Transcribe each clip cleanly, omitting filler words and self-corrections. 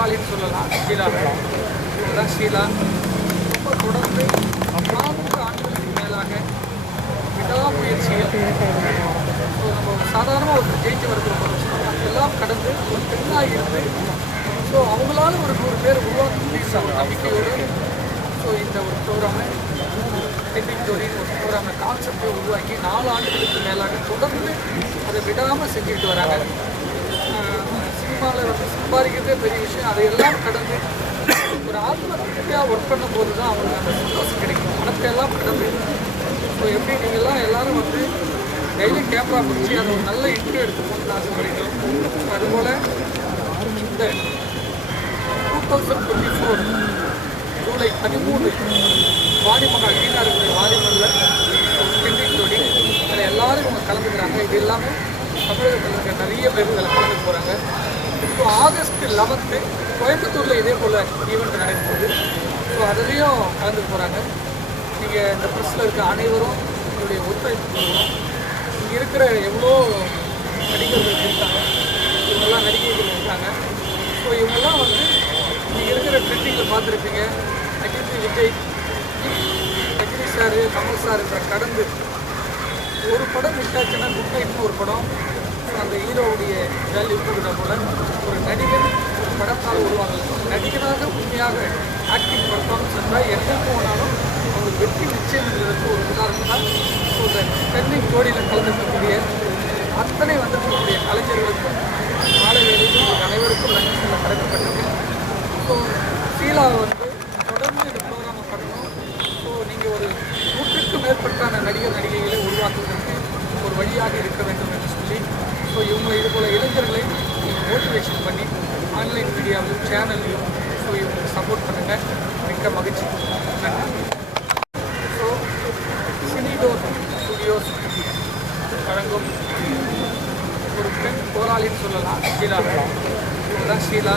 போராளின்னு சொல்லலாம். ஷீலா இதுதான் ஷீலா. ரொம்ப தொடர்ந்து 4 ஆண்டுகளுக்கு மேலாக விடாமுயற்சிகள். ஸோ நம்ம சாதாரணமாக ஒரு ஜெயிச்சு வருகிற போகிறோம் எல்லாம் கடந்து ஒரு பெண்ணாக இருந்து ஸோ அவங்களால ஒரு 100 பேர் உருவாக்க முடியும் நம்பிக்கையோடு. ஸோ இந்த ஒரு ப்ரோக்ராமை டெக்னிக் ஜோடின்னு ஒரு ப்ரோக்ராமை கான்செப்டை உருவாக்கி 4 ஆண்டுகளுக்கு மேலாக தொடர்ந்து அதை விடாமல் செஞ்சுக்கிட்டு வராங்க. சினிமாவில் வந்து சம்பாதிக்கிறதே பெரிய விஷயம். அதையெல்லாம் கடந்து ஒரு ஆத்ம திருப்தியாக ஒர்க் பண்ணும்போது தான் அவங்களுக்கு அந்த சந்தோஷம் கிடைக்கும். மனத்தையெல்லாம் கடந்து ஸோ எப்படி நீங்கள்லாம் எல்லோரும் வந்து டெய்லி கேமரா பிடிச்சி அதை ஒரு நல்ல இன்டர்வியூ எடுத்துக்கணும்னு ஆசைப்படுறோம். அதுபோல் இந்த 2024 ஜூலை 13 வாடிமகள் வீணாருடைய வாடிமல்ல டெக்னிக் ஜோடி அதில் எல்லோரும் இவங்க கலந்துக்கிறாங்க. இது எல்லாமே தமிழகத்தில் இருக்க நிறைய பேர் இதில் கலந்துக்க போகிறாங்க. இப்போ ஆகஸ்ட் 11 கோயம்புத்தூரில் இதே போல் ஈவெண்ட் நடக்குது. ஸோ அதுலேயும் கலந்துக்க போகிறாங்க. நீங்கள் இந்த ப்ரெஸ்ஸில் இருக்க அனைவரும் உங்களுடைய ஒத்துழைப்பு கொடுக்கணும். இங்கே இருக்கிற எவ்வளோ நடிகர்கள் இருக்காங்க, இவங்கெல்லாம் நடிகைகள் இருக்காங்க. ஸோ இவங்கெல்லாம் வந்து நீங்கள் இருக்கிற ட்ரெண்டிங்கில் பார்த்துருப்பீங்க. விஜய், ரஜினி சார், கமல் சார் கடந்து ஒரு படம் விட்டாச்சுன்னா குட் நைட்னு ஒரு படம். அந்த ஹீரோவுடைய வேல்யூ கொடுக்குற போல ஒரு நடிகர் ஒரு படத்தால் உருவாகல. நடிகனாக உண்மையாக ஆக்டிங் பர்ஃபார்மன்ஸ் என்றால் எங்கே போனாலும் அவங்களுக்கு வெற்றி நிச்சயம் என்பதற்கு ஒரு உதாரணம் தான். ஸோ இந்த சென்னை ஜோடியில் கலந்துக்கக்கூடிய அத்தனை வந்திருக்கக்கூடிய கலைஞர்களுக்கும் மாலை வேலையில் அனைவருக்கும் நன்றிகள் கடக்கப்பட்டிருக்கு. ஸோ ஷீலா வந்து தொடர்ந்து இந்த ப்ரோக்ராமை பண்ணணும். ஸோ நீங்கள் ஒரு 100க்கும் மேற்பட்டான நடிகர் நடிகைகளை உருவாக்குவதற்கு ஒரு வழியாக இருக்க வேண்டும் என்று சொல்லி ஸோ இவங்களை இது போல் இளைஞர்களை நீங்கள் மோட்டிவேஷன் பண்ணி ஆன்லைன் மீடியாவிலும் சேனல்லையும் ஸோ இவங்களுக்கு சப்போர்ட் பண்ணுங்கள். மிக்க மகிழ்ச்சி. நன்றி. ஸோ சினிடோர் ஸ்டுடியோஸ் வழங்கும் ஒரு பெண் போராளின்னு சொல்லலாம். ஷீலா இதுதான் ஷீலா.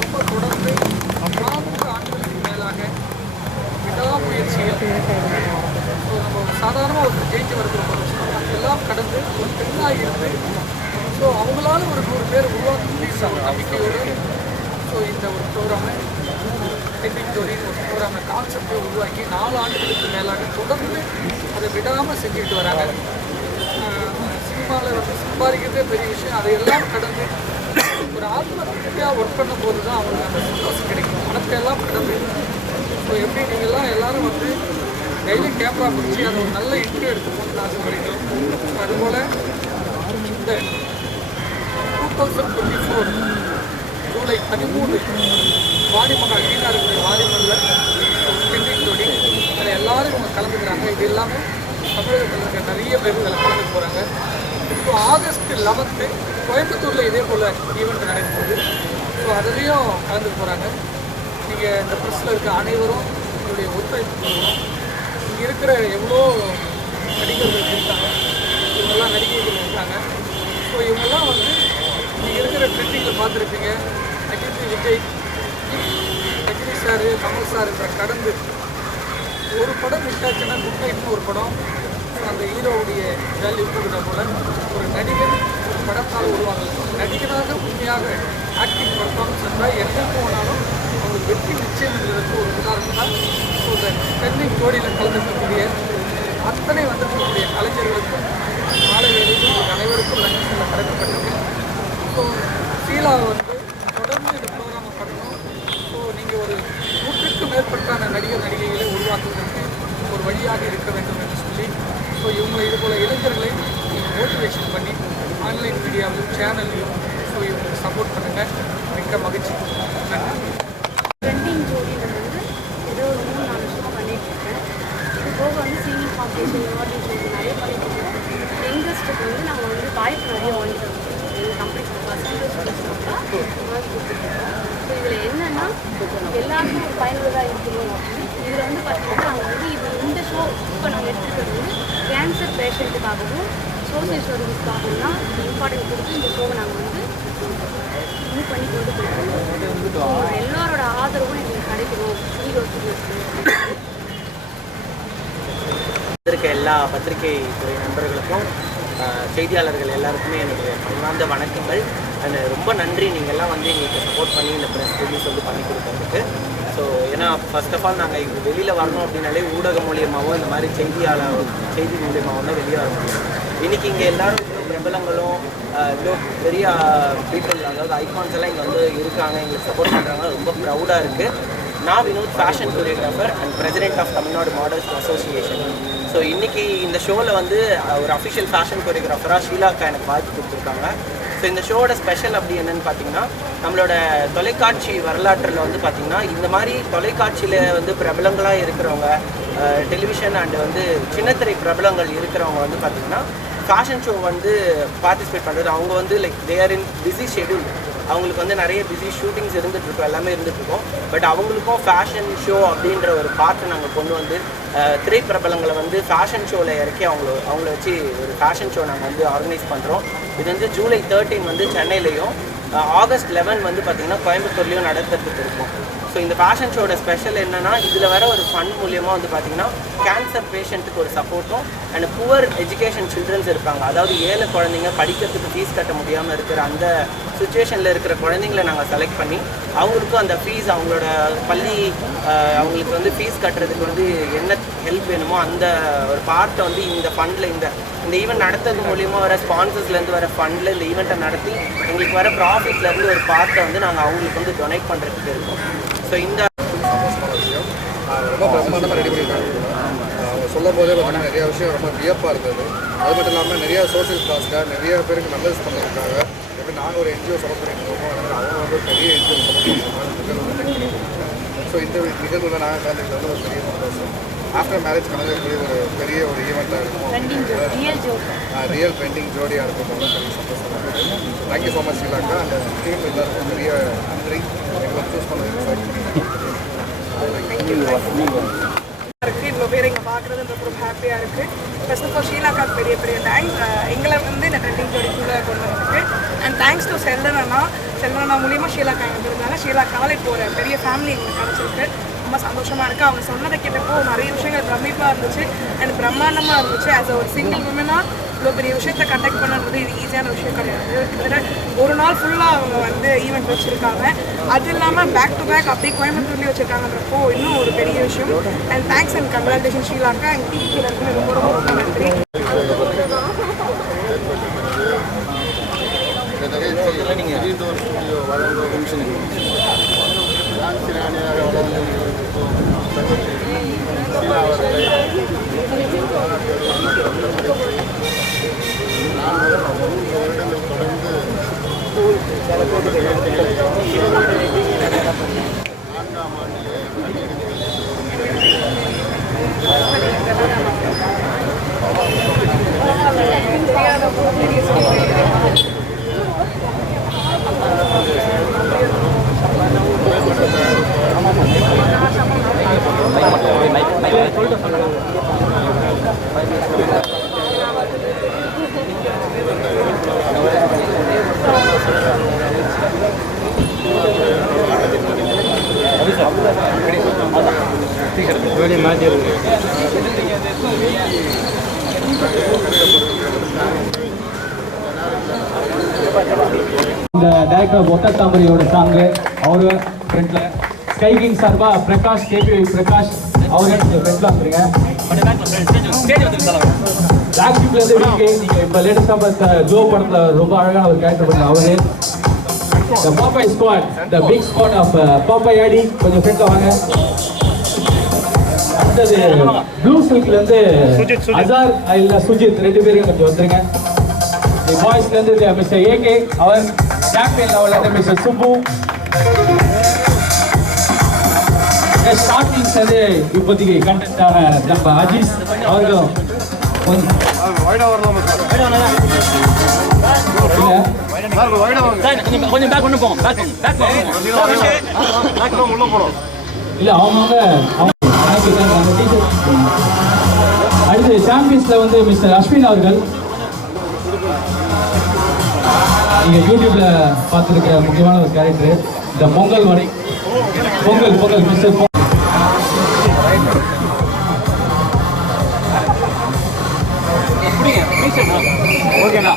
ரொம்ப தொடர்ந்து 4 ஆண்டுகளுக்கு மேலாக விடாமுயற்சிகள். ஸோ நம்ம சாதாரணமாக ஒரு ஜெயிச்சு வருகிற போகிறோம் எல்லாம் கடந்து ஒரு பெண்ணாக இருந்து ஸோ அவங்களால ஒரு 100 பேர் உருவாக்க முடியும் நம்பிக்கையோடு. ஸோ இந்த ஒரு ப்ரோக்ராமை டெக்னிக் ஜோடின்னு ஒரு ப்ரோக்ராமை கான்செப்டை உருவாக்கி 4 ஆண்டுகளுக்கு மேலாக தொடர்ந்து அதை விடாமல் செஞ்சுக்கிட்டு வராங்க. சினிமாவில் வந்து சம்பாதிக்கிறதே பெரிய விஷயம். அதையெல்லாம் கடந்து ஒரு ஆத்ம திருப்தியாக ஒர்க் பண்ணும்போது தான் அவங்களுக்கு அந்த சந்தோஷம் கிடைக்கும். மனத்தையெல்லாம் கடந்து ஸோ எப்படி நீங்கள்லாம் எல்லோரும் வந்து டெய்லி கேமரா பிடிச்சி அதை ஒரு நல்ல இன்டர்வியூ எடுத்துக்கணும்னு ஆசைப்படுறோம். அதுபோல் இந்த 2024 ஜூலை 13 வாடிமகள் வீணாருடைய வாடிமல்ல டெக்னிக் ஜோடி அதில் எல்லோரும் இவங்க கலந்துக்கிறாங்க. இது எல்லாமே தமிழகத்தில் இருக்க நிறைய பேர் இதில் கலந்துக்க போகிறாங்க. இப்போ ஆகஸ்ட் 11 கோயம்புத்தூரில் இதே போல் ஈவெண்ட் நடக்குது. ஸோ அதுலேயும் கலந்துக்க போகிறாங்க. நீங்கள் இந்த ப்ரெஸ்ஸில் இருக்க அனைவரும் உங்களுடைய ஒத்துழைப்பு கொடுக்கணும். இங்கே இருக்கிற எவ்வளோ நடிகர்கள் இருக்காங்க, இவங்கெல்லாம் நடிகைகள் இருக்காங்க. ஸோ இவங்கெல்லாம் வந்து நீங்கள் இருக்கிற ட்ரெண்டிங்கில் பார்த்துருப்பீங்க. விஜய், ரஜினி சார், கமல் சார் கடந்து ஒரு படம் விட்டாச்சுன்னா குட் நைட்னு ஒரு படம். அந்த ஹீரோவுடைய வேல்யூ கொடுக்குற போல ஒரு நடிகர் ஒரு படத்தால் உருவாகல. நடிகனாக உண்மையாக ஆக்டிங் பர்ஃபார்மன்ஸ் என்றால் எங்கே போனாலும் அவங்களுக்கு வெற்றி நிச்சயம் என்பதற்கு ஒரு உதாரணம் தான். ஸோ இந்த சென்னை ஜோடியில் கலந்துக்கக்கூடிய அத்தனை வந்திருக்கக்கூடிய கலைஞர்களுக்கும் மாலை வேலையில் அனைவருக்கும் நன்றிகள் கடக்கப்பட்டிருக்கு. ஸோ ஷீலா வந்து தொடர்ந்து இந்த ப்ரோக்ராமை பண்ணணும். ஸோ நீங்கள் ஒரு 100க்கும் மேற்பட்டான நடிகர் நடிகைகளை உருவாக்குவதற்கு ஒரு வழியாக இருக்க வேண்டும் என்று சொல்லி ஸோ இவங்களை இது போல் இளைஞர்களை நீங்கள் மோட்டிவேஷன் பண்ணி ஆன்லைன் மீடியாவிலும் சேனல்லையும் ஸோ இவங்களுக்கு சப்போர்ட் பண்ணுங்கள். மிக்க மகிழ்ச்சி. நன்றி. ட்ரெண்டிங் ஜோடியில் வந்து ஏதோ ஒரு 3-4 வருஷமாக பண்ணிகிட்ருக்கேன். இது போக வந்து சிங்கிங் காம்படிஷன், ஆடிஷன் நிறைய பண்ணிட்டுருக்கோம். யங்கஸ்ட்டுக்கு வந்து நாங்கள் வந்து வாய்ப்பு நிறைய வாங்கிட்டு இருக்கோம். எங்கள் கம்பெனி வாங்கி கொடுத்துருக்கோம். ஸோ இதில் என்னென்னா எல்லாருக்கும் ஒரு பயனுள்ளதாக இருக்கணும் அப்படின்னு இதில் வந்து பார்த்திங்கன்னா நாங்கள் வந்து இந்த ஷோ இப்போ நாங்கள் எடுத்துக்கிறது வந்து கேன்சர் பேஷண்ட்டுக்காகவும் சோசியல் சர்வீஸ்க்காகவும் தான் இம்பார்ட்டன்ட் கொடுத்து இந்த ஷோவை நாங்கள் வந்து மூவ் பண்ணி கொண்டு போயிருக்கோம். எல்லாரோட ஆதரவும் எங்களுக்கு கிடைக்கணும். இருக்க எல்லா பத்திரிகை துறை நண்பர்களுக்கும் செய்தியாளர்கள் எல்லாருக்குமே என்னுடைய மனமார்ந்த வணக்கங்கள். அண்ட் ரொம்ப நன்றி, நீங்கள்லாம் வந்து எங்களுக்கு சப்போர்ட் பண்ணி இந்த ப்ரெஸ் ரிலீஸ் வந்து பண்ணி கொடுக்கறதுக்கு. ஸோ ஏன்னா ஃபர்ஸ்ட் ஆஃப் ஆல் நாங்கள் இது வெளியில் வரணும் அப்படின்னாலே ஊடகம் மூலியமாகவும் இந்த மாதிரி செய்தி மூலியமாகவும் தான் வெளியே வர முடியும். இன்றைக்கி இங்கே எல்லோரும் இவ்வளோ பிரபலங்களும் இவ்வளோ பெரிய பீப்புள், அதாவது ஐகான்ஸ் எல்லாம் இங்கே வந்து இருக்காங்க, எங்களுக்கு சப்போர்ட் பண்ணுறாங்க, ரொம்ப ப்ரௌடாக இருக்குது. நான் Vinod, fashion choreographer and president of Tamil Nadu models association. So இன்றைக்கி இந்த ஷோவில் வந்து ஒரு அஃபிஷியல் ஃபேஷன் கொரியோகிராஃபராக ஷீலாக்கா எனக்கு வாய்ப்பு கொடுத்துருக்காங்க. ஸோ இந்த ஷோவோட ஸ்பெஷல் அப்படி என்னென்னு பார்த்தீங்கன்னா, நம்மளோட தொலைக்காட்சி வரலாற்றில் வந்து பார்த்திங்கன்னா இந்த மாதிரி தொலைக்காட்சியில் வந்து பிரபலங்களாக இருக்கிறவங்க, டெலிவிஷன் அண்டு வந்து சின்னத்திரை பிரபலங்கள் இருக்கிறவங்க வந்து பார்த்திங்கன்னா ஃபேஷன் ஷோ வந்து பார்ட்டிசிபேட் பண்ணுறது. அவங்க வந்து like they are in busy schedule, அவங்களுக்கு வந்து நிறைய பிஸி ஷூட்டிங்ஸ் இருந்துகிட்ருக்கோம், எல்லாமே இருந்துகிட்ருக்கோம். பட் அவங்களுக்கும் ஃபேஷன் ஷோ அப்படின்ற ஒரு பார்ட்டை நாங்கள் கொண்டு வந்து திரைப்பிரபலங்களை வந்து ஃபேஷன் ஷோவில் இறக்கி அவங்கள வச்சு ஒரு ஃபேஷன் ஷோ நாங்கள் வந்து ஆர்கனைஸ் பண்ணுறோம். இது வந்து ஜூலை 13 வந்து சென்னையிலையும், ஆகஸ்ட் 11 வந்து பார்த்திங்கன்னா கோயம்புத்தூர்லேயும் நடத்துறதுக்கு இருக்கும். ஸோ இந்த ஃபேஷன் ஷோட ஸ்பெஷல் என்னென்னா, இதில் வர ஒரு ஃபண்ட் மூலியமாக வந்து பார்த்திங்கன்னா கேன்சர் பேஷண்ட்டுக்கு ஒரு சப்போர்ட்டும் அண்ட் புவர் எஜுகேஷன் சில்ட்ரன்ஸ் இருப்பாங்க, அதாவது ஏழை குழந்தைங்க படிக்கிறதுக்கு ஃபீஸ் கட்ட முடியாமல் இருக்கிற அந்த சுச்சுவேஷனில் இருக்கிற குழந்தைங்கள நாங்கள் செலக்ட் பண்ணி அவங்களுக்கும் அந்த ஃபீஸ், அவங்களோட பள்ளி அவங்களுக்கு வந்து ஃபீஸ் கட்டுறதுக்கு வந்து என்ன ஹெல்ப் வேணுமோ அந்த ஒரு பார்ட்டை வந்து இந்த ஃபண்டில் இந்த ஈவெண்ட் நடத்துறது மூலியமாக வர ஸ்பான்சர்ஸ்லேருந்து வர ஃபண்டில் இந்த ஈவெண்ட்டை நடத்தி எங்களுக்கு வர ப்ராஃபிட்லேருந்து ஒரு பார்ட்டை வந்து நாங்கள் அவங்களுக்கு வந்து டொனேட் பண்ணுறதுக்கு இருக்கோம். ஸோ இந்த விஷயம் ரொம்ப பிரம்மாண்டமாக ரெடி பண்ணியிருக்காங்க. அவங்க சொல்லும் போதே பார்த்தீங்கன்னா நிறைய விஷயம் ரொம்ப வியப்பாக இருந்தது. அது மட்டும் இல்லாமல் நிறைய சோஷியல் கிளாஸ்க்காக நிறைய பேருக்கு நல்லது பண்ணுறதுக்காக எப்படி நாங்கள் ஒரு என்ஜிஓ சப்போர்ட் பண்ணியிருக்கோமோ, அதனால் அவங்க வந்து பெரிய என்ஜிஓ சப்போர்ட் பண்ணியிருக்காங்க. ஸோ இந்த நிகழ்வில் நாங்கள் கலந்துக்கிறது வந்து ஒரு பெரிய சந்தோஷம். ஆஃப்டர் மேரேஜ் கலந்துக்கூடிய பெரிய ஒரு ஈவெண்ட்டாக இருக்கும், ரியல் ட்ரெண்டிங் ஜோடியாக இருக்கும், பெரிய சந்தோஷமாக இருக்குது. தேங்க்யூ ஸோ மச் ஷீலாக்கா. அந்த டீம் எல்லாருக்கும் பெரிய நன்றி, எங்களை சூஸ் பண்ணதுக்கு. இவ்வளோ பேர் இங்கே பார்க்குறதுன்ற ரொம்ப ஹாப்பியாக இருக்குது. ஃபர்ஸ்ட் ஆஃப் ஆல் ஷீலாக்காக்கு பெரிய பெரிய தேங்க்ஸ், எங்களை வந்து இந்த ட்ரெண்டிங் ஜோடிக்குள்ளே கொண்டு வந்ததுக்கு. அண்ட் தேங்க்ஸ் டு செல்வனா மூலியமாக ஷீலாக்கா எங்களுக்கு இருந்தாங்க. ஷீலாக்காவில் இப்போ ஒரு பெரிய ஃபேமிலி எங்களுக்கு கிடச்சிருக்கு, ரொம்ப சந்தோஷமாக இருக்குது. அவங்க சொன்னதை கேட்டப்போ நிறைய விஷயங்கள் பிரமிப்பாக இருந்துச்சு அண்ட் பிரம்மாண்டமாக இருந்துச்சு. ஆஸ் ஒரு சிங்கிள் உமனாக இவ்வளோ பெரிய விஷயத்தை கண்டக்ட் பண்ணுறது இது ஈஸியான விஷயம் கிடையாது. கிட்டத்தட்ட ஒரு நாள் ஃபுல்லாக அவங்க வந்து ஈவெண்ட் வச்சுருக்காங்க, அது இல்லாமல் பேக் டு பேக் அப்படியே கோயம்புத்தூர்லேயே வச்சுருக்காங்கன்றப்போ இன்னும் ஒரு பெரிய விஷயம். அண்ட் தேங்க்ஸ் அண்ட் கங்க்ராச்சுலேஷன் ஷீலாக்கா. எங்கள் டீச்சர் இருக்குன்னு ரொம்ப ரொம்ப ரொம்ப நன்றி. இந்த டைரக்டர் ஒத்த தாமரையோட சாங்கு அவரு ஃப்ரெண்ட்ல ஸ்கை கிங் சார்பா பிரகாஷ் கேபி பிரகாஷ் அவரே ஃப்ரெண்ட்ல வந்துருங்க. பிளாக் ஷிப்ல இருந்து வீக்கே நீங்க இப்ப லேட்டஸ்டா பார்த்த ஜோ படத்துல ரொம்ப அழகான ஒரு கேரக்டர் பண்ண அவரே. The Popeye Squad, the big squad of Popeye Adi, கொஞ்சம் ஃப்ரெண்ட்ல வாங்க. அடுத்தது ப்ளூ சில்க்ல இருந்து அசார் இல்ல சுஜித் ரெண்டு பேரும் கொஞ்சம் வந்துருங்க. பாய்ஸ்ல இருந்து மிஸ்டர் ஏகே, அவர் சாம்பியன் லெவல்ல இருந்து மிஸ்டர் சுப்பு. ஸ்டார்டிங் வந்து இப்போதைக்கு கண்டென்ட்டான நம்ம அஜீஸ் அவர்களும் இல்ல அவங்க அடுத்து சாம்பியன்ஸ்ல வந்து மிஸ்டர் அஸ்வின் அவர்கள், நீங்க யூடியூப்ல பார்த்துருக்க முக்கியமான ஒரு கேரக்டர். இந்த பொங்கல் வரை பொங்கல் மிஸ்டர் ஓகேண்ணா